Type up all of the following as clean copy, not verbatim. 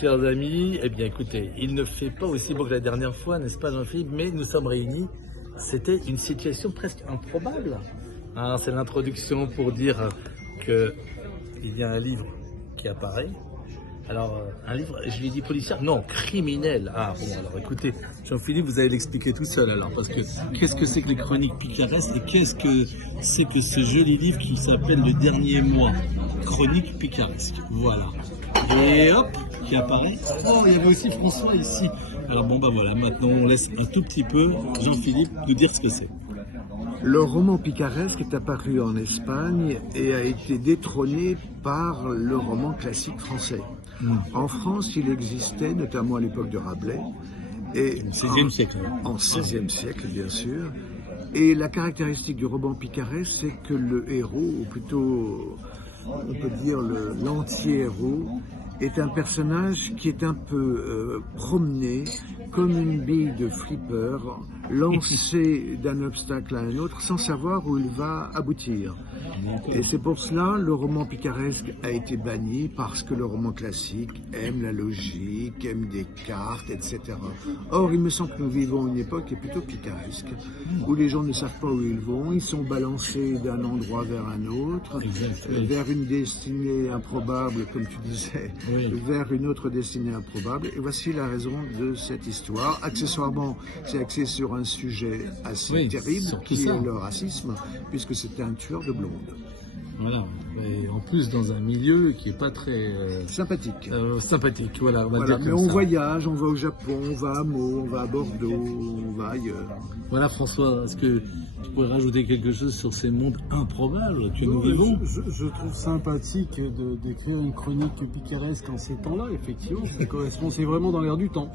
chers amis, eh bien écoutez, il ne fait pas aussi beau que la dernière fois, n'est-ce pas Jean-Philippe? Mais nous sommes réunis, c'était une situation presque improbable. Hein, c'est l'introduction pour dire qu'il y a un livre qui apparaît. Alors, un livre, je lui ai dit policier? Non, criminel. Ah bon, alors écoutez, Jean-Philippe, vous allez l'expliquer tout seul alors, parce que qu'est-ce que c'est que les chroniques picaresques et qu'est-ce que c'est que ce joli livre qui s'appelle Le Dernier Mois, Chroniques picaresques, voilà. Et hop, qui apparaît. Oh, il y avait aussi François ici. Alors bon, bah voilà, maintenant on laisse un tout petit peu Jean-Philippe nous dire ce que c'est. Le roman picaresque est apparu en Espagne et a été détrôné par le roman classique français. En France, il existait, notamment à l'époque de Rabelais, et Au XVIe siècle. En XVIe siècle, bien sûr. Et la caractéristique du roman picaresque, c'est que le héros, ou plutôt, on peut dire l'anti-héros, est un personnage qui est un peu promené comme une bille de flipper, lancé d'un obstacle à un autre sans savoir où il va aboutir. Et c'est pour cela le roman picaresque a été banni, parce que le roman classique aime la logique, aime des cartes, etc. Or, il me semble que nous vivons une époque qui est plutôt picaresque, où les gens ne savent pas où ils vont, ils sont balancés d'un endroit vers un autre, vers une destinée improbable, comme tu disais, vers une autre destinée improbable. Et voici la raison de cette histoire. Accessoirement, c'est axé sur un sujet assez terrible, qui est le racisme, puisque c'est un tueur de blondes. Voilà, et en plus dans un milieu qui est pas très sympathique. Sympathique, voilà, on va dire comme mais on ça. voyage, on va au Japon, on va à Meaux, on va à Bordeaux, on va ailleurs. Voilà François, est-ce que tu pourrais rajouter quelque chose sur ces mondes improbables que nous vivons? Je trouve sympathique d'écrire une chronique picaresque en ces temps-là, effectivement, ça correspond, c'est vraiment dans l'air du temps.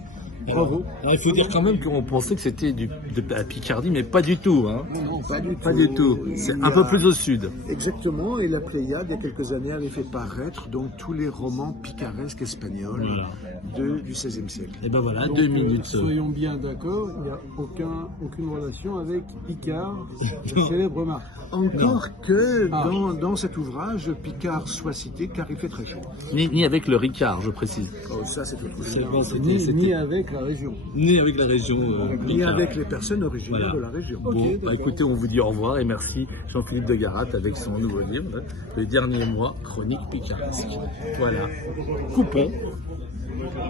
Bravo. Alors, il faut dire quand même qu'on pensait que c'était de la Picardie, mais pas du tout. Hein. Non, pas du tout. Pas du tout. C'est un peu plus au sud. Exactement, et la Pléiade, il y a quelques années, avait fait paraître donc tous les romans picaresques espagnols du XVIe siècle. Et ben voilà, Donc, 2 minutes. Soyons bien d'accord, il n'y a aucune relation avec Picard, le célèbre marque. Encore que dans cet ouvrage, Picard soit cité, car il fait très chaud. Ni avec le Ricard, je précise. Oh, ça c'est autre chose. Ni avec la région. Ni avec la région. Ni avec les personnes originaires de la région. Bon, bah écoutez, on vous dit au revoir et merci Jean-Philippe de Garat avec son nouveau livre, Le Dernier Mois, Chroniques picaresques. Voilà. Coupons.